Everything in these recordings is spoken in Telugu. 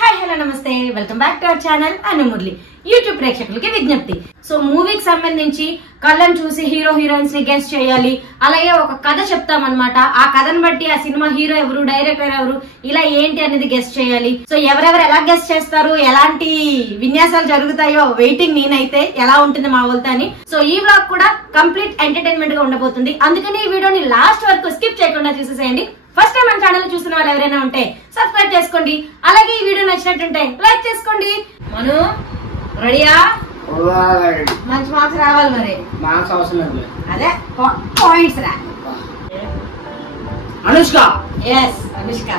హాయ్ హలో నమస్తే welcome back to our channel Anu Murali. YouTube ప్రేక్షకులకి విజ్ఞప్తి. సో మూవీకి సంబంధించి కళ్ళని చూసి హీరో హీరోయిన్స్ ని గెస్ట్ చేయాలి. అలాగే ఒక కథ చెప్తామన్నమాట. ఆ కథను బట్టి ఆ సినిమా హీరో ఎవరు, డైరెక్టర్ ఎవరు, ఇలా ఏంటి అనేది గెస్ట్ చేయాలి. సో ఎవరెవరు ఎలా గెస్ట్ చేస్తారు, ఎలాంటి విన్యాసాలు జరుగుతాయో వెయిటింగ్ నేనైతే ఎలా ఉంటుంది మా వాళ్ళతో అని. సో ఈ వ్లాగ్ కూడా కంప్లీట్ ఎంటర్టైన్మెంట్ గా ఉండబోతుంది. అందుకని ఈ వీడియోని లాస్ట్ వరకు స్కిప్ చేయకుండా చూసేసేయండి. ఫస్ట్ టైం మన ఛానల్ చూస్తున్న వాళ్ళు ఎవరైనా ఉంటే సబ్స్క్రైబ్ చేసుకోండి. అలాగే ఈ వీడియో నచ్చినట్టుంటే లైక్ చేసుకోండి. మను రెడీయా? మంచి మార్క్స్ రావాలి. మరి మార్క్స్ అవసరం లేదు, అదే పాయింట్స్ రా. అనుష్క. ఎస్ అనుష్క.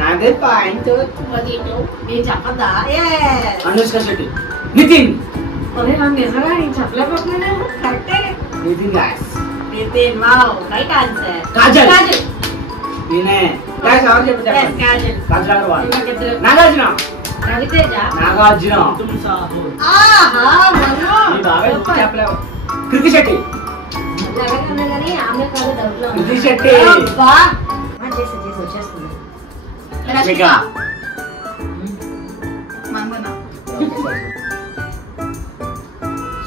నాదే పాయింట్ నేను చెప్పద్దా? అనుష్క శెట్టి. నితిన్. అదే నాకు నిజంగా నేను చెప్పలేకపోతున్నాను. కరెక్టే. Nithin guys. Nithin. Wow right answer. Kajal. Kajal. నేనే గాయస్. ఎవరు చెప్పారు? కాజల్. కాజల్ అగర్వాల్. నాగార్జున. రవితేజ. నాగార్జున. ఆహా మను నీ బాగా చెప్పలేవు. కృతి శెట్టి. జగన్ గాని ఆమె కాదు డౌట్ లో. కృతి శెట్టి. అబ్బా చేసి వచ్చేస్తుంది. రష్మిక. మందన.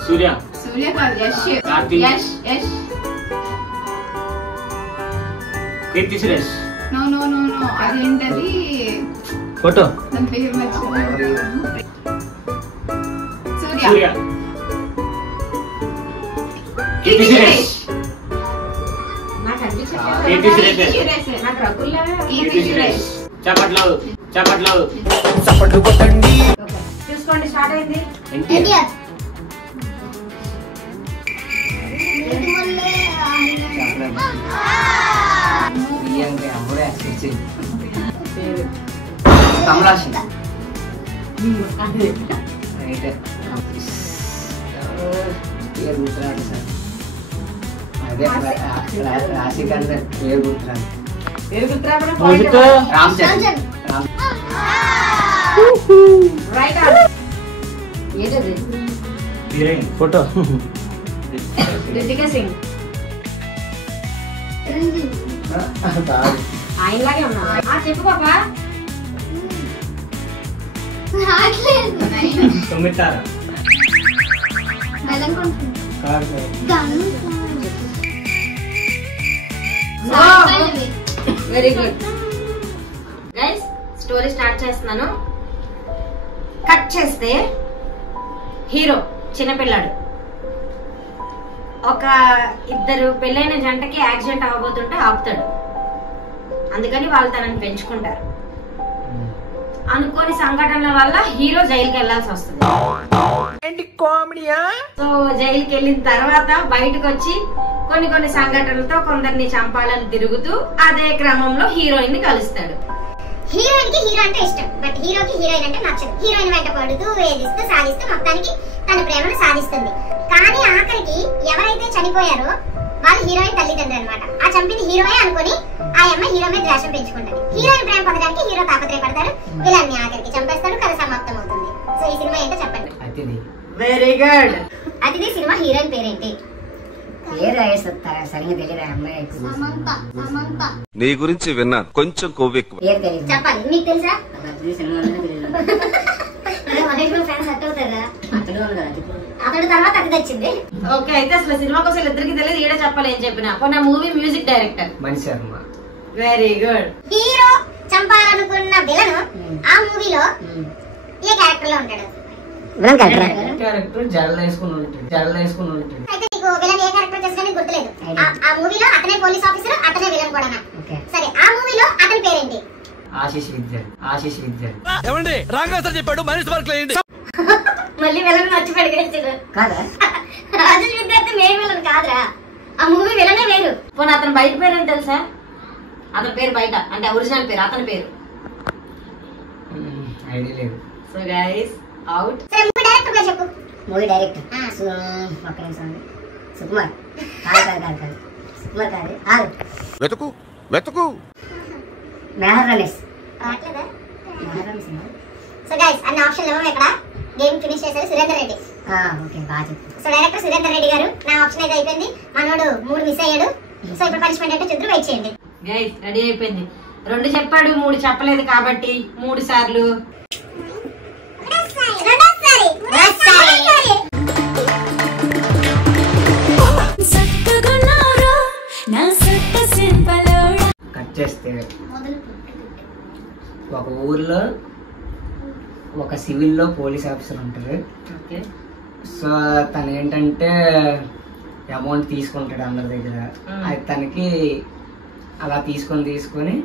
సూర్య. సూర్య కాదు, Yash. Karthik. Yash Yash. Keerthy Suresh. No no no no, అదేంటది ఫోటో. దాని పేరు మర్చిపోయాను. సూర్య. సూర్య. కీర్తి సురేష్. నాకు కీర్తి సురేష్. అనిపించలేదు. నాకు రకుల్లా. కీర్తి సురేష్. చప్పట్లు చప్పట్లు. చూసుకోండి స్టార్ట్ అయింది. ఎన్టీఆర్. కమలాషన్. పేరు గుర్తురాడు సార్. అదే రాశికాంత్ పేరు గుర్తురాడు. రామ్ చరణ్. రైట్ ఏంటది? Heroine photo. రితికా సింగ్. ఆయనలాగే ఉన్నా. చెప్పు పాపా. తొమ్మిదితార. Very good guys. Story start చేస్తున్నాను. కట్ చేస్తే హీరో చిన్నపిల్లాడు. ఒక ఇద్దరు పెళ్ళైన జంటకి యాక్సిడెంట్ అవ్వబోతుంటే ఆపుతాడు. అందుకని వాళ్ళు తనని పెంచుకుంటారు. అనుకోని సంఘటనల వల్ల హీరో జైలుకి వెళ్లాల్సి వస్తుంది. సో జైలుకి వెళ్ళిన తర్వాత బయటకు వచ్చి కొన్ని సంఘటనలతో కొందరిని చంపాలని తిరుగుతూ అదే క్రమంలో హీరోయిన్ ని కలుస్తాడు. హీరోయిన్ కి హీరో అంటే ఇష్టం, బట్ హీరోకి హీరోయిన్ అంటే నచ్చదు. హీరోయిన్ వెంట పడుతూ వేధిస్తూ సాధిస్తూ మొత్తానికి తన ప్రేమను సాధిస్తుంది. కానీ ఆఖరికి ఎవరైతే చనిపోయారో వాళ్ళు హీరోయిన్ తల్లిదండ్రులు అనమాట. ఆ చంపింది హీరోయే అనుకుని ఆ అమ్మాయి హీరో మీద ద్వేషం పెంచుకుంటది. హీరోయిన్ ప్రేమ పొందడానికి హీరో తాపత్రయపడతాడు. విలన్ని ఆఖరికి చంపేస్తాడు. కథ సమాప్తం అవుతుంది. సో ఈ సినిమా ఏంటో చెప్పండి. అతిథి. Very good. అతిథి సినిమా హీరోయిన్ పేరేంటి? సరిగ్గా తెలియదు. నీ గురించి విన్నాను, కొంచెం కొవ్వెక్కువ. చెప్పాలి. మీకు తెలుసా? అతడు తర్వాత అతిథి వచ్చింది. ఓకే అయితే అసలు సినిమా కోసం ఇద్దరికి తెలియదు. ఈడ చెప్పాలి ఏం చెప్పినా. నా movie music director Mani Sharma. Very good. Hero చంపాలనుకున్న విలను ఆ మూవీలో ఏ క్యారెక్టర్ లో ఉంటాడు? క్యారెక్టర్ జడలు వేసుకుని ఉంటాడు. అయితే నీకు విలన్ ఏ క్యారెక్టర్ చేసినా గుర్తులేదు. ఆ మూవీలో అతనే పోలీస్ ఆఫీసర్, అతనే విలన్ కూడా. సరే ఆ మూవీలో అతని పేరేంటి? ఆశీష్ విద్యార్థి. ఏమండి రాంగా సార్ చెప్పాడు, మైనస్ మార్క్ లేండి. మళ్ళీ విలన్ మర్చిపోయాడు కాదా? ఆశీష్ విద్యార్థి మెయిన్ విలన్ కాదురా. ఆ మూవీ విలనే వేరు. పోనీ అతని బయట పేరు ఏంటి తెలుసా? అతని పేరు బయట అంటే ఒరిజినల్ పేరు అతని పేరు ఐడియా లేదు. So guys out. సరే మూవీ డైరెక్టర్ పేరు చెప్పు. Movie director Sukumar. సుకుమార్ కాదు. వెతుకు. మెహర్ రమేష్. సో గైస్ అన్ని ఆప్షన్లు ఇవ్వం ఇక్కడ. గేమ్ ఫినిష్ చేశారు సురేందర్ రెడ్డి. ఓకే బాగా చెప్పు. సో డైరెక్టర్ సురేందర్ రెడ్డి గారు. నా ఆప్షన్ అయితే అయిపోయింది. మనోడు 3 మిస్ అయ్యాడు. సో ఇప్పుడు పనిష్మెంట్ అంటే చూద్దరు. వెయిట్ చేయండి. గైస్ రెడీ అయిపోయింది. 2 చెప్పాడు 3 చెప్పలేదు కాబట్టి 3 సార్లు చేస్తే ఒక ఊర్లో ఒక సివిల్లో పోలీస్ ఆఫీసర్ ఉంటారు. ఓకే. సో తను ఏంటంటే అమౌంట్ తీసుకుంటాడు అందరి దగ్గర. అది తనకి అలా తీసుకొని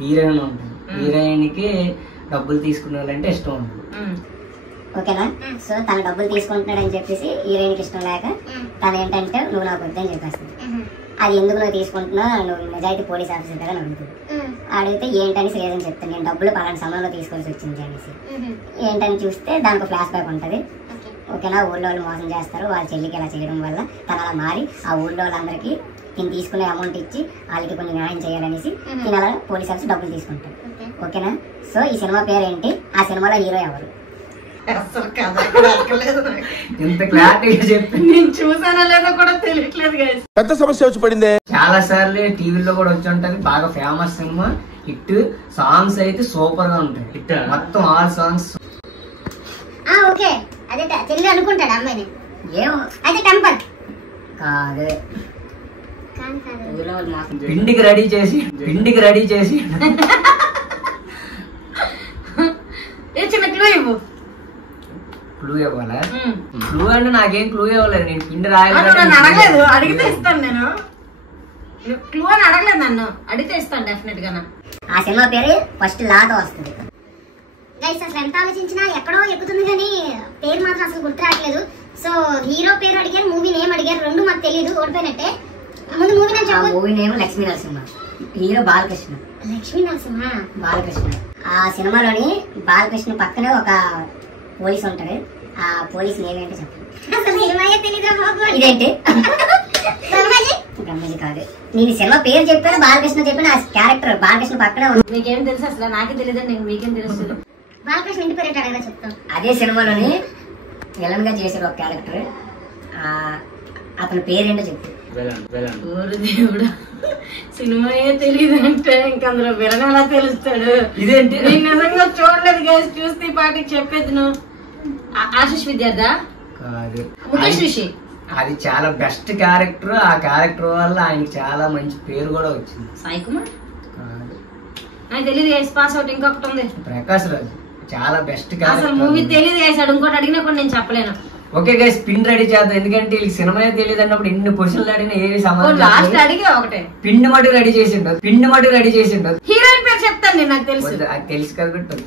హీరోయిన్ ఉంటుంది. హీరోయిన్కి డబ్బులు తీసుకునే వాళ్ళంటే ఇష్టం ఉంటుంది. ఓకేనా? సో తను డబ్బులు తీసుకుంటున్నాడు అని చెప్పేసి హీరోయిన్కి ఇష్టం లేక తను ఏంటంటే నువ్వు నాకు వద్దని చెప్పేస్తుంది. అది ఎందుకు నువ్వు తీసుకుంటున్నావు, నువ్వు నిజాయితీ పోలీస్ ఆఫీసర్ కదా అని అడుగుతుంది. అడిగితే ఏంటని రీజన్ చెప్తాను, నేను డబ్బులు పలానా సమయంలో తీసుకోవాల్సి వచ్చింది అనేసి. ఏంటని చూస్తే దానికి ఫ్లాష్ బ్యాక్ ఉంటుంది. ఓకేనా? ఊళ్ళో వాళ్ళు మోసం చేస్తారు, వాళ్ళ చెల్లికి ఇలా చేయడం వల్ల తను అలా మారి ఆ ఊళ్ళో వాళ్ళందరికీ నేను తీసుకునే అమౌంట్ ఇచ్చి వాళ్ళకి కొన్ని న్యాయం చేయాలనేసి నేను అలా పోలీస్ ఆఫీసర్ డబ్బులు తీసుకుంటాను. ఓకేనా? సో ఈ సినిమా పేరు ఏంటి, ఆ సినిమాలో హీరో ఎవరు? అసలు కథ కూడా అక్కర్లేదు నాకు. ఇంత క్లారిటీగా చెప్పి నేను చూసానో లేదో కూడా తెలియట్లేదు గైస్. పెద్ద సమస్య వచ్చి పడిందే. చాలా సార్లు టీవీలో కూడా వచ్చి ఉంటది. బాగా ఫేమస్ సినిమా, హిట్. సాంగ్స్ అయితే సూపర్ గా ఉంటాయి. మొత్తం ఆల్ సాంగ్స్. ఓకే, అదే చెల్లి అనుకుంటాడు అమ్మాయిని. ఏమో అయితే టెంపర్ కాదు, కాదు. ఊళ్ళో వాళ్ళు మోసం పిండికి రెడీ చేసి ఏ చిన్న క్లూ ఇవ్వు. క్లూ ఇవ్వాలా? క్లూ అంటే నాకేం క్లూ ఇవ్వలేదు. నేను పిండి రాయలేదు. నన్ను అడగలేదు, అడిగితే ఇస్తాను. నేను క్లూ అని అడగలేదు, నన్ను అడిగితే ఇస్తాను డెఫినెట్ గా. ఆ సినిమా పేరు ఫస్ట్ లాతో వస్తుంది. గైస్ అసలు ఎంత ఆలోచించినా ఎక్కడో ఎక్కుతుంది కానీ పేరు మాత్రం అసలు గుర్తు రావట్లేదు. సో హీరో పేరు అడిగారు, మూవీ నేమ్ అడిగారు, రెండు మాకు తెలియదు, ఓడిపోయినట్టే. ముందు మూవీ నేను ఆ చెప్పు. Movie name Lakshmi Narasimha, hero Balakrishna. Lakshmi Narasimha. Balakrishna. ఆ సినిమాలోని బాలకృష్ణ పక్కనే ఒక పోలీస్ ఉంటాడు. ఆ పోలీస్ నేమ్ ఏంటో చెప్పండి. అసలు ఏమయ్యా తెలీదు. ఇదేంటి? బ్రహ్మజీ. బ్రహ్మజీ కాదు. నేను సినిమా పేరు చెప్పాను, బాలకృష్ణ చెప్పిన ఆ క్యారెక్టర్ బాలకృష్ణ పక్కనే ఉంది. మీకేం తెలుసు అసలు? నాకే తెలియదు, నేను మీకేం తెలుసు? బాలకృష్ణ ఇంటి పేరు అడగదా చెప్తాం. అదే సినిమాలోని విలన్ గా చేశారు ఒక క్యారెక్టర్. అతని పేరేంటో చెప్పు. ఓరి దేవుడా, సినిమాయే తెలియదు అంటే ఇంకా అందులో విలన్ ఎలా తెలుస్తాడు? ఇదేంటి? నేను నిజంగా చూడలేదు గైస్, చూస్తే ఈ పాటికి చెప్పేది. నువ్వు ఆశిష్ విద్యార్థా? కాదు, ముఖేష్ రిషి. అది చాలా బెస్ట్ క్యారెక్టర్. ఆ క్యారెక్టర్ వల్ల ఆయనకి చాలా మంచి పేరు కూడా వచ్చింది. సాయి కుమార్? కాదు, నాకు తెలియదు గైస్. పాస్ అవుట్ ఇంకొకటి ఉంది, ప్రకాష్ రాజు. చాలా బెస్ట్ అసలు క్యారెక్టర్. మూవీ తెలియదు గైస్. ఇంకోటి అడిగినా కూడా నేను చెప్పలేను. ఓకే గైస్, పిన్ రెడీ చేద్దాం. ఎందుకంటే వీళ్ళకి సినిమా తెలియదు అన్నప్పుడు ఎన్ని క్వశ్చన్లు అడిగినా ఏవి లాస్ట్ సమాధానం. అడిగే ఒకటే పిండి మటు రెడీ చేసిండు. హీరోయిన్ పేరు చెప్తాను నేను, నాకు తెలుసు. వద్దు, అది తెలుసు కాబట్టి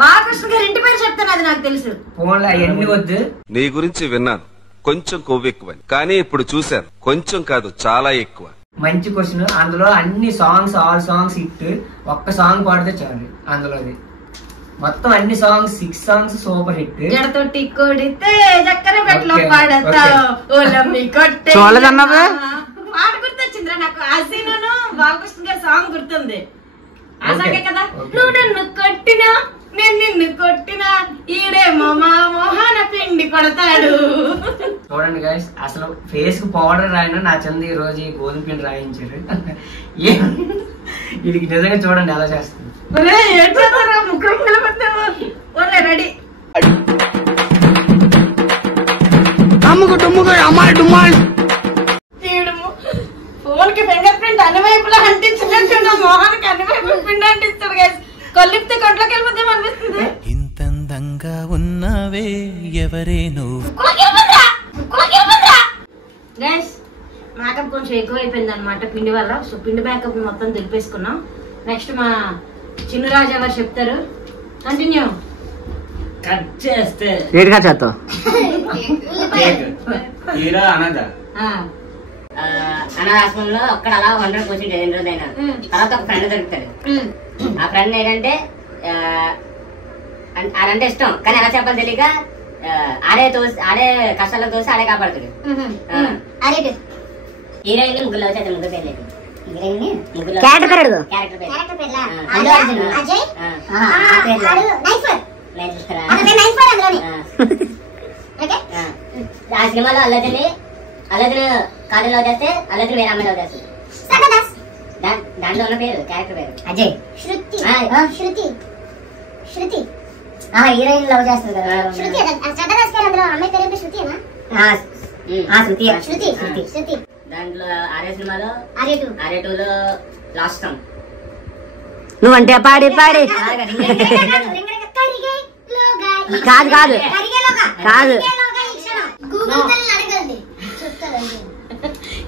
బాలకృష్ణ గారి ఇంటి పేరు చెప్తాను, అది నాకు తెలుసు. ఫోన్లో అవన్నీ వద్దు. నీ గురించి విన్నాను, కొంచెం కొవ్వు ఎక్కువని. కానీ ఇప్పుడు చూశాను, కొంచెం కాదు చాలా ఎక్కువ. మంచి క్వశ్చన్. అందులో అన్ని సాంగ్స్, ఆల్ సాంగ్స్ హిట్. ఒక్క సాంగ్ పాడితే చాలు అందులోది. మొత్తం అన్ని సాంగ్స్ 6 సాంగ్స్ సూపర్ హిట్. జడతోటి కొడితే చక్కెర పెట్లో పాడతావు, ఓలమ్మి కొట్టే. చూడలేదన్నావా? పాట గుర్తొచ్చిందిరా నాకు. ఆ సీను బాలకృష్ణ గారి సాంగ్ గుర్తుంది. ఆ సాంగే కదా. నువ్వు నన్ను కొట్టినా నేను నిన్ను కొట్టినా ఈడేమో మా మోహన పిండి కొడతాడు. చూడండి గైస్, అసలు ఫేస్ కు పౌడర్ రాయను నా చంద ఈ రోజు గోధుమ పిండి రాయించారు. వీడికి నిజంగా చూడండి ఎలా చేస్తుంది. రెడీ. ఫోన్ కి ఫింగర్ ప్రింట్ అన్ని వైపులా అంటించినట్టు మోహన్కి అన్ని వైపులా పిండి అంటిస్తాడు గైస్. కొల్లిపితే కొట్లోకి వెళ్ళిపోతే అనిపిస్తుంది. ఇంతందంగా ఉన్నావే ఎవరే నువ్వు. గైస్ మేకప్ కొంచెం ఎక్కువ అయిపోయింది అనమాట పిండి వల్ల. సో పిండి మేకప్ మొత్తం దులిపేసుకున్నాం. నెక్స్ట్ మా చిన్నురాజు ఎవరు చెప్తారు. కంటిన్యూ. కట్ చేస్తే చేస్తావు హీరో అనద అనాథాశ్రమంలో ఒక్కడ అలా 100% ఎన్ని రోజైనా తర్వాత ఒక ఫ్రెండ్ దొరుకుతాడు. ఆ ఫ్రెండ్ ఏంటంటే ఆడంటే ఇష్టం, కానీ ఎలా చెప్పాలి తెలియక ఆడే కష్టాల్లో తోసి ఆడే కాపాడుతాడు. హీరోయిన్ ముగ్గురు లవ్ చేస్తాడు. ముగ్గురు పేర్లు హీరోయిన్ ముగ్గురు క్యారెక్టర్ పేరు అల్లు అర్జున్. ఆ సినిమాలో అల్లర్జున్ కాజల్ లవ్ చేస్తే అల్లర్జున్ వేరే అమ్మాయి లవ్ చేస్తుంది. దాంట్లో ఉన్న పేరు క్యారెక్టర్ పేరు అజయ్. శృతి హీరోయిన్ లవ్ చేస్తుంది కదా. శృతి. దాంట్లో ఆర్య సినిమాలో ఆర్య 2లో లాస్ట్ సాంగ్ నువ్వంటే పాడి పాడి కాదు కాదు కాదు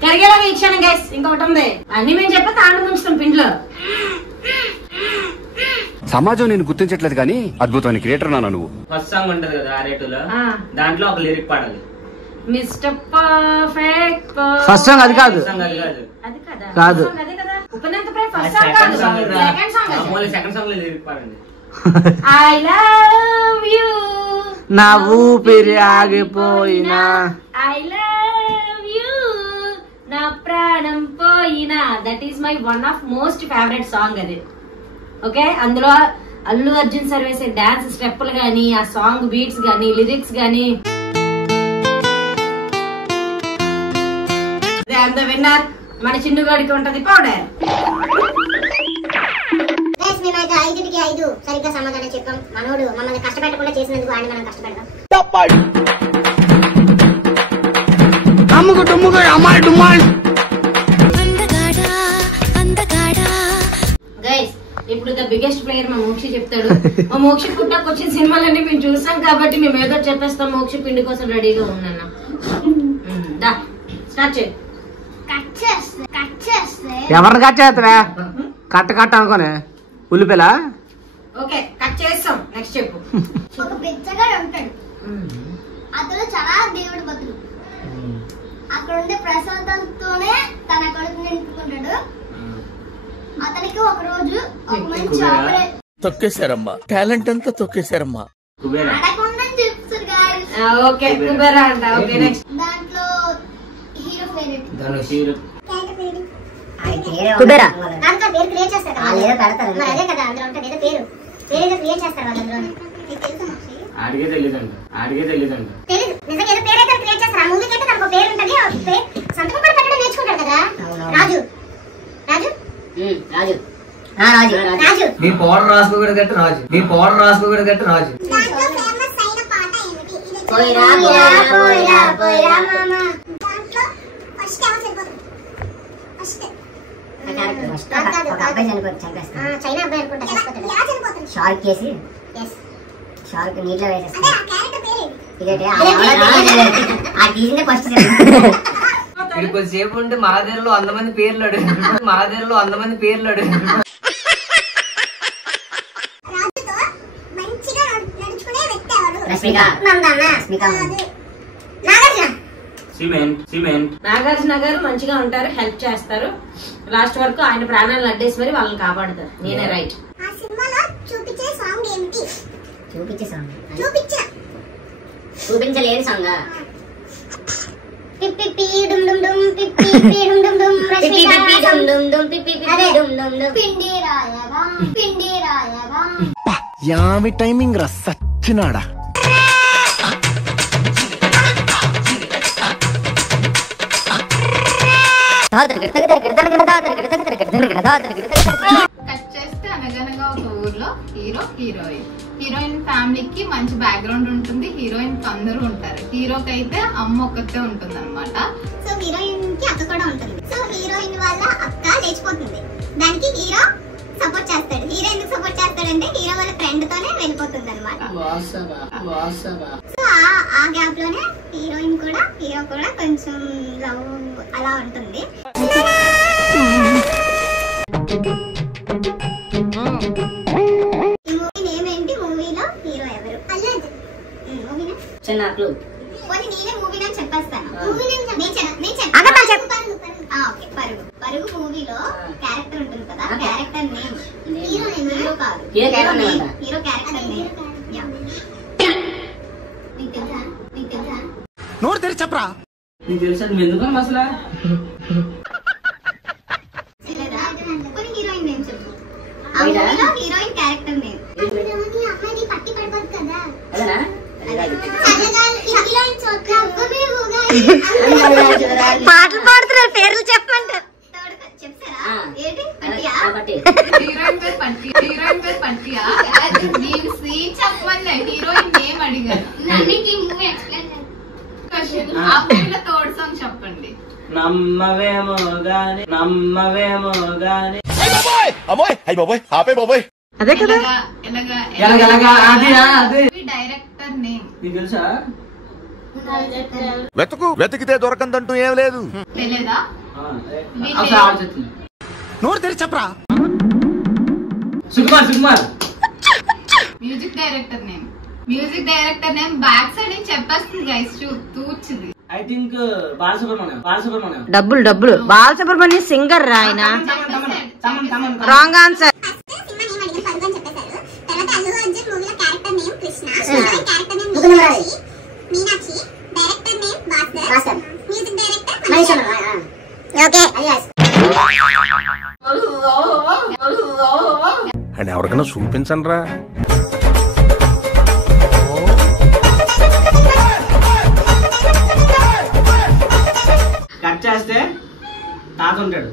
కరిగేలాగా ఇచ్చాను గైస్. ఇంకొకటి ఉంది, అన్ని మేము చెప్పి తాండు ముంచుతాం పిండిలో. సమాజం నేను గుర్తించట్లేదు కానీ అద్భుతమైన క్రియేటర్ నాన్న నువ్వు. ఫస్ట్ సాంగ్ ఉంటది కదా ఆ రేటులో, దాంట్లో ఒక లిరిక్ పాడాలి. Mister perfect. ఫస్ట్ సాంగ్ అది కాదు, అది కదా కాదు. అదే కదా ఉపనంత ప్రేమ ఫస్ట్ సాంగ్ కాదు, సెకండ్ సాంగ్. సెకండ్ సాంగ్ లో లిరిక్ పాడండి. ఐ లవ్ యు నా ఊపిరి ఆగిపోయినా, ఐ లవ్ యు నా ప్రాణం పోయినా. That is my one of most favourite song అది. ఓకే, అందులో అల్లు అర్జున్ సార్ వేసే డాన్స్ స్టెప్పులు గానీ, ఆ సాంగ్ బీట్స్ గానీ, లిరిక్స్ గానీ. విన్నర్ మన చిన్నుగాడికి ఉంటది పౌడర్. మేమైతే 5కి 5 సరిగ్గా సమాధానం చెప్పాం. మనోడు మమ్మల్ని కష్టపెట్టకుండా చేసినందుకు ఆయన మనం కష్టపెడదాం. గైస్, ఇప్పుడు ద బిగ్గెస్ట్ ప్లేయర్ మా మోక్షి చెప్తాడు. మా మోక్షి పుట్టాకు వచ్చిన సినిమాలన్నీ మేము చూసాం కాబట్టి మేము ఏదో చెప్పేస్తాం. మోక్షి పిండి కోసం రెడీగా ఉన్నాను. స్టార్ట్ చేయి. ఎవరిని కట్ చేస్తావా? కట్ట కట్ట అనుకోనే ఉల్లిపిల్ల. ఓకే, కట్ చేస్తాం. నెక్స్ట్ చెప్పు. ఒక బిచ్చగాడు ఉంటాడు, అతను చాలా దేవుడి భక్తుడు. అక్కడ ఉండే ప్రసాదంతోనే తన కడుపు నింపుకుంటాడు. అతనికి ఒక రోజు ఒక మంచి ఆపరేషన్ తొక్కేశారమ్మా, టాలెంట్ అంతా తొక్కేశారమ్మా. అడగకుండా చెప్తారు guys. ఓకే, కుబేరా అంట. Okay, next. దాంట్లో హీరో ఫేవరెట్ కుబేరా. దాంట్లో పేరు క్రియేట్ చేస్తారు కదా, మరి అదే కదా అందులో ఉంటుంది ఏదో పేరు క్రియేట్ చేస్తారు వాళ్ళు అందులో. ఆడిగే తెలియదంట. తెలీదు నిజంగా ఏదో పేరు అయితే క్రియేట్ చేస్తారు. ఆ మూవీకి అయితే తనకు పేరు ఉంటుంది. సంతకం కూడా పెట్టడం నేర్చుకుంటాడు కదా రాజు. రాజు రాజు రాజు రాజు మీ పౌడర్ రాసుకోకూడదట్టు రాజు. మీ పౌడర్ రాసుకోకూడదట్టు రాజు. దాంట్లో ఫేమస్ అయిన పాట ఏమిటి? ఇది పోయిరా పోయిరా పోయిరా మామ. దాంట్లో ఫస్ట్ ఎవరు చనిపోతారు? ఫస్ట్ ఒక అబ్బాయి చంపేస్తాడు. చైనా అబ్బాయి అనుకుంటా చనిపోతాడు. ఎలా చనిపోతాడు? షార్క్ చేసి yes షార్క్ నీటిలో అదే వేసేస్తాడు. ఆ క్యారెక్టర్ పేరు ఇదేంటి ఆ తీసిందే ఫస్ట్ ఇది కొద్దిసేపు ఉంటే మహాదేవులో 100 మంది పేర్లు మహాదేవులో 100 మంది పేర్లు. రాజుతో మంచిగా నడుచుకునే వ్యక్తి ఎవరు? రష్మిక. నందన్న. రష్మిక. నాగార్జున. సిమెంట్. నాగార్జున గారు మంచిగా ఉంటారు, హెల్ప్ చేస్తారు. లాస్ట్ వరకు ఆయన ప్రాణాలను అడ్డేసి మరి వాళ్ళని కాపాడుతారు. నేనే రైట్. ఆ సినిమాలో చూపించే సాంగ్ ఏమిటి? చూపించే సాంగ్ చూపించలేని సాంగ్ పిప్పి పీ డుమ్ డుమ్ డుమ్ పిప్పి పీ డుమ్ డుమ్ డుమ్ రష్మిక పిండి రాయగా యామి టైమింగ్ రా సచ్చినాడా. కట్ చేస్తే అనగనగా ఒక ఊర్లో హీరో హీరోయిన్. హీరోయిన్ ఫ్యామిలీకి మంచి బ్యాక్గ్రౌండ్ ఉంటుంది. హీరోయిన్ కి అందరూ ఉంటారు. హీరోకి అయితే అమ్మ ఒక్కతే ఉంటుంది అనమాట. సో హీరోయిన్ కి అక్క కూడా ఉంటుంది. సో హీరోయిన్ వాళ్ళ అక్క లేచిపోతుంది. దానికి హీరో సపోర్ట్ చేస్తాడు. హీరో ఎందుకు సపోర్ట్ చేస్తాడంటే హీరో వాళ్ళ ఫ్రెండ్ తోనే వెళ్ళిపోతుంది అనమాట. సో ఆ గ్యాప్ లోనే హీరో కూడా కొంచెం లవ్ అలా ఉంటుంది. ఈ మూవీ నేమ్ ఏంటి? మూవీలో హీరో ఎవరు? అల్లు అర్జున్. మూవీనా? చిన్న క్లూ. పోనీ నేనే మూవీ నేమ్ చెప్పేస్తాను. పరుగు మూవీలో క్యారెక్టర్ ఉంటుంది కదా, క్యారెక్టర్ నేమ్. హీరో కాదు, హీరో క్యారెక్టర్ నేమ్. నీకు తెలుసా? నోరు తెరి చెప్పరా. నీకు తెలుసా నువ్వు ఎందుకు అసలు? పోనీ హీరోయిన్ నేమ్ చెప్పు. ఆ మూవీలో హీరోయిన్ క్యారెక్టర్ నేమ్. అమ్మాయి పట్టి పడిపోదు కదా. పాటలు పాడుతున్నారు, పేర్లు చెప్పంటారు. చెప్తారా ఏంటి? పట్టియా? హీరోయిన్ పేరు పట్టియా? నేను సీన్ చెప్పమన్నా, హీరోయిన్ నేమ్ అడిగాను. ఆ మూవీలో థర్డ్ సాంగ్ చెప్పండి. నమ్మవేమో గాని అదే కదా డైరెక్టర్ నేమ్ తెలుసా? వెతికితే దొరకందంటూ ఏం లేదు. తెలియదా? నోరు తెరిచి చెప్పరా. Sukumar. Music director name back side నుంచి చెప్పేస్తుంది గైస్. తూచింది. I think Balasubrahmanyam. డబ్బులు బాలసుబ్రహ్మణ్యం సింగర్ రా ఆయన. Wrong answer. అండ్ ఎవరికైనా చూపించండి రా. కట్ చేస్తే తాత ఉంటాడు.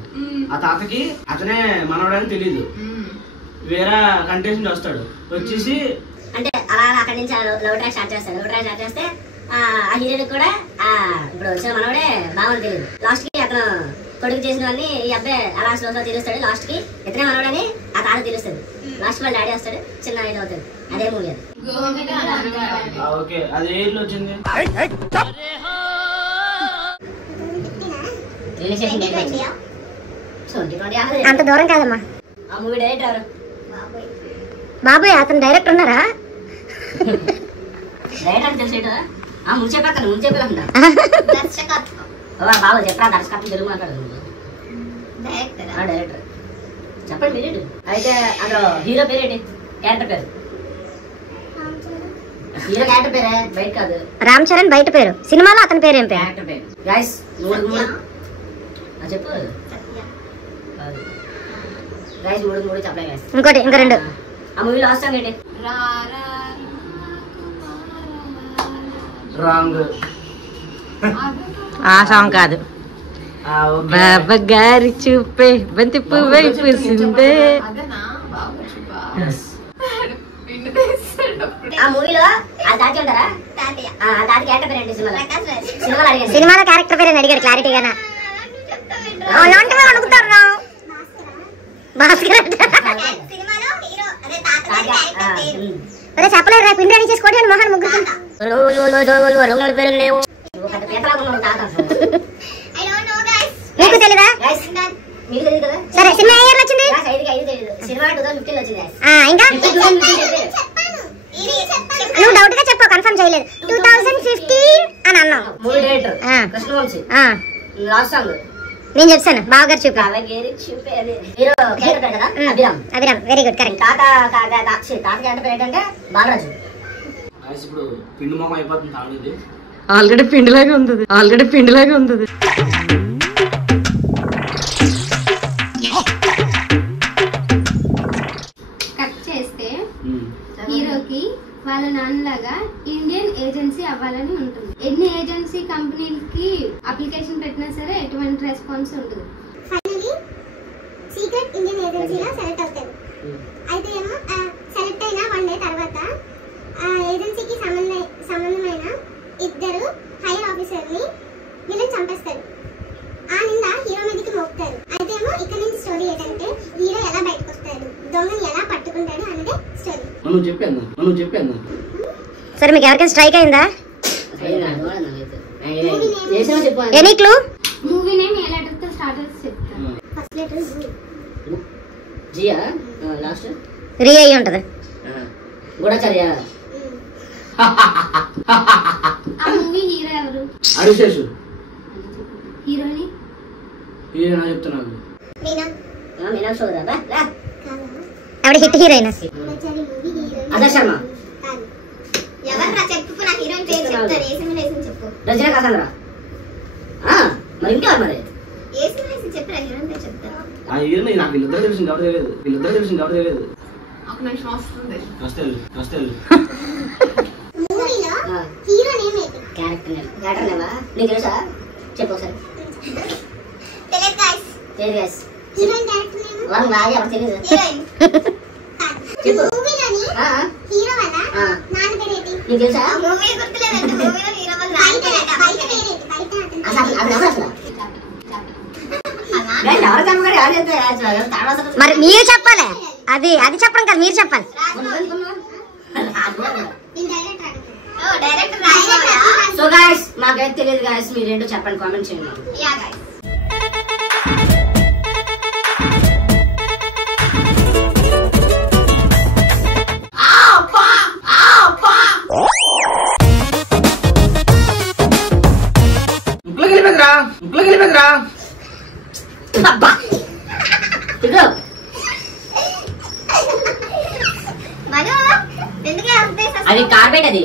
ఆ తాతకి అతనే మనవడని తెలీదు. వేరే కంటెస్టెంట్ వస్తాడు. వచ్చేసి అంటే అలా అక్కడి నుంచి లవ్ ట్రాక్ స్టార్ట్ చేస్తే ఆ హీరోయిన్ కూడా ఇప్పుడు వచ్చిన మనవడే బాగుంది తెలియదు. లాస్ట్ కి అతను కొడుకు చేసిన వాడిని ఈ అబ్బాయి అలా స్లో తెలుస్తాడు. లాస్ట్ కి ఇతనే మనవడని ఆ తాత తెలుస్తుంది. లాస్ట్ వాళ్ళ డాడీ వస్తాడు, చిన్న ఇది అవుతుంది. అదే మూవీ అది. ఓకే, అది ఏ ఇయర్ లో వచ్చింది? అంత దూరం కాదమ్మా. ఆ మూవీ డైరెక్టర్ బాబాయ్ అతను డైరెక్టర్ ఉన్నారా? డైరెక్టర్ తెలిసేటా? ముందు చెప్పాను బాబు చెప్పరా దర్శకత్వం తెలుగు మాట్లాడదు. డైరెక్టర్ చెప్పండి మీరు. అయితే అందులో హీరో పేరేంటి? క్యారెక్టర్ పేరు. హీరో క్యారెక్టర్ పేరే, బయట కాదు. రామ్ చరణ్ బయట పేరు. సినిమాలో అతని పేరు ఏం పేరు? క్యారెక్టర్ పేరు. గైస్ మూడు చెప్పు. గైస్ మూడు చెప్పలే గైస్. ఇంకా రెండు. ఆ మూవీలో వస్తాం ఏంటి? రాంగ్. ఆ సాంగ్ కాదు. బాబా గారి చూపే బంతి పువ్వై పూసిందే. ఆ మూవీలో ఆ తాత ఉంటారా? ఆ తాత క్యారెక్టర్ పేరు ఏంటి సినిమాలో అడిగాను. సినిమాలో క్యారెక్టర్ పేరు అని అడిగారు క్లారిటీగానా? అడుగుతారు చెప్పలేదు రా. పిండి అని చేసుకోండి మోహన్ ముగ్గురు. మీకు తెలీదా? సరే సినిమా ఏ ఇయర్ వచ్చింది? ఇంకా నువ్వు డౌట్ గా చెప్పు, కన్ఫర్మ్ చేయలేదు. 2015 అని అన్నావు. నేను చెప్తాను బావగారు చూపి. Abhiram very good correct. Balaraju. ఇప్పుడు పిండి మొహం అయిపోతుంది తాగుది. ఆల్రెడీ పిండిలాగా ఉంది. కట్ చేస్తే హీరోకి వాళ్ళ నాన్నలాగా ఇండియన్ ఏజెన్సీ అవ్వాలని ఉంటుంది. ఎన్ని ఏజెన్సీ కంపెనీలకి అప్లికేషన్ పెట్టినా సరే ఎటువంటి రెస్పాన్స్ ఉండదు. ఫైనల్లీ సీక్రెట్ ఇండియన్ ఏజెన్సీలో సెలెక్ట్ అవుతారు. అయితే ఏమో సెలెక్ట్ అయిన 1 డే తర్వాత ఆ ఏజెన్సీకి సంబంధమైన ఇద్దరు హైయర్ ఆఫీసర్ని విలన్ చంపేస్తారు. ఆ నింద హీరో మీదకి మోపుతారు. అయితే ఏమో ఇక్కడ నుంచి స్టోరీ ఏంటంటే హీరో ఎలా బయటకు వస్తాడు, దొంగని ఎలా పట్టుకుంటాడు అన్నదే స్టోరీ. నువ్వు చెప్పాను. సరే మీకు ఎవరికైనా స్ట్రైక్ అయిందా? Any clue? మూవీ నేమ్ ఏ లెటర్ తో స్టార్ట్ అవుతుంది చెప్తాను. ఫస్ట్ లెటర్ జియా, లాస్ట్ రీ అయ్యి ఉంటది. గూఢచార్య. ఆ మూవీ హీరో ఎవరు? అరిశేషు. హీరోని చెప్తున్నాను. మీనాక్షి కదా. ఆవిడ హిట్ హీరోయిన్. అదా శర్మ. ఎవర్రా చెప్పు, నా హీరోయిన్ పేరు చెప్తారు. ఏ సినిమా వేసి చెప్పు. రజనీ కాసంద్ర. మరి ఇంకా మరి ఏ సినిమా వేసి చెప్పు, నా హీరోయిన్ పేరు చెప్తారు. ఆ హీరోయిన్ నాకు వీళ్ళిద్దరు తెలిసింది కాబట్టి తెలియదు. ఒక నిమిషం వస్తుంది. వస్తాయి. మూవీలో హీరో నేమ్ ఏంటి? క్యారెక్టర్ నేమా నీకు తెలుసా? చెప్పు ఒకసారి. తెలియదు గైస్. హీరోయిన్ క్యారెక్టర్ నేమ్ వాళ్ళకి బాగా ఎవరు తెలియదు. హీరోయిన్ చెప్పు. మూవీలోని హీరో వాళ్ళ నాన్న పేరు ఏంటి? నీకు తెలుసా? మూవీ గుర్తులేదంటే మూవీలో హీరో వాళ్ళ నాన్న పేరు ఏంటి? బయట పేరు ఏంటి? బయట అసలు అది ఎవరు అసలు? అలా మరి మీరు చెప్పాలి, అది చెప్పడం కాదు, మీరు చెప్పాలి. సో గాయ్స్ మాకైతే తెలియదు గాయ్స్, మీరేంటో చెప్పండి, కామెంట్ చేయండి. అది కార్బేట్, అది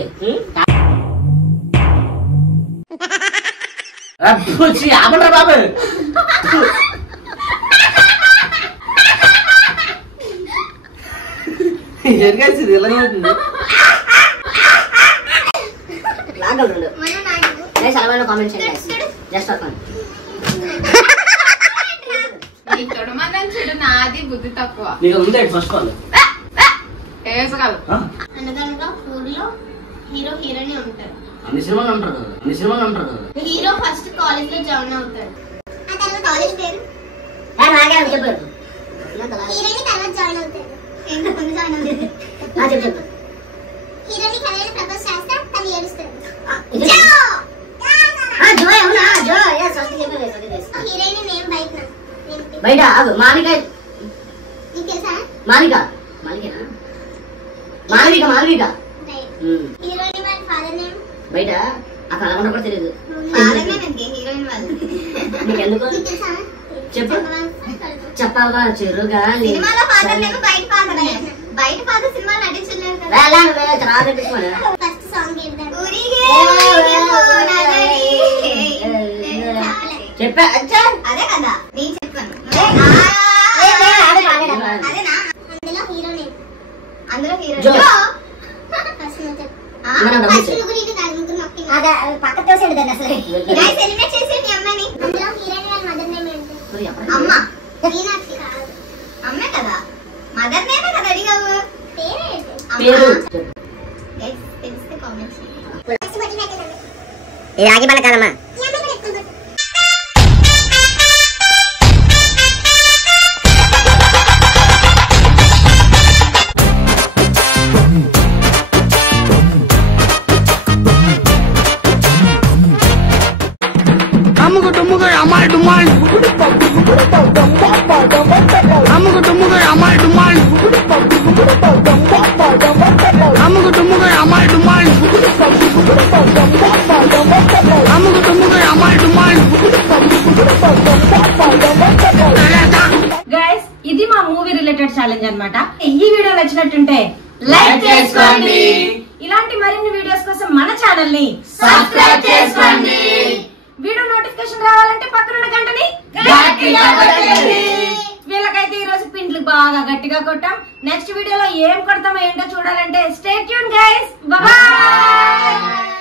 ఆపండి బాబు. ఇలాగే అవుతుంది. కామెంట్ చేయండి. జస్ట్ చూడు నాది బుద్ధి తక్కువ. అనగనగా ఊర్లో హీరో హీరోయిన్ ఉంటారు. హీరో ఫస్ట్ కాలేజ్ లో జాయిన్ అవుతాడు. కాలేజ్ పేరు హీరోయిన్ తర్వాత జాయిన్ అవుతాడు. హీరోయిన్ కళ్యాణ్ ప్రపోజ్ చేస్తా, తను ఏడుస్తాడు. హీరోయిన్ నేమ్ బయట మాలిక, నీకు తెలుసా? మాలిక మాలిక మాలిక. హీరోయిన్ వాళ్ళ ఫాదర్ నేమ్ బయట ఆ కలగొండ కూడా తెలియదు. ఫాదర్ నేమ్ ఏంటి హీరోయిన్ వాళ్ళు? నీకెందుకు చెప్పు, చెప్పవా చెరుగా. సినిమాలో ఫాదర్ నేమ్ బయట ఫాదర్ నేమ్. బయట ఫాదర్ సినిమాలో నటించలేదు కదా. ఫస్ట్ సాంగ్ చెప్పా అదే కదా నేను చెప్పాను. అదేనా? అందులో హీరో నేమ్, అందులో హీరో పక్క తోసేది దాన్ని అసలు. సెలిబ్రేట్ చేసే మీ అమ్మని. అందులో హీరోయిన్ వాళ్ళ మదర్ నేమ్ ఏంటి? అమ్మ. మీనాక్షి కాదు, అమ్మే కదా. మదర్ నేమే కదా అడిగావు. పేరు తెలిస్తే కామెంట్స్. ఇది ఆగి పడ కాదమ్మా. అమ్ముకు టుమ్ముకు అమ్మాయి డుమ్మాయి, అమ్ముకు టుమ్ముకు అమ్మాయి డుమ్మాయి, అమ్ముకు టుమ్ముకు అమ్మాయి డుమ్మాయి, అమ్ముకు టుమ్ముకు అమ్మాయి డుమ్మాయి. గైస్ ఇది మా మూవీ రిలేటెడ్ ఛాలెంజ్ అన్నమాట. ఈ వీడియో నచ్చినట్టుంటే లైక్ చేసుకోండి. ఇలాంటి మరిన్ని వీడియోస్ కోసం మన ఛానల్ ని సబ్స్క్రైబ్ చేసుకోండి. వీడియో నోటిఫికేషన్ రావాలంటే పక్కన గంటని గట్టిగా కొట్టండి. వీళ్ళకైతే ఈ రోజు పిండ్లు బాగా గట్టిగా కొట్టాం. నెక్స్ట్ వీడియోలో ఏం కొడతామో ఏంటో చూడాలంటే stay tune guys. By by.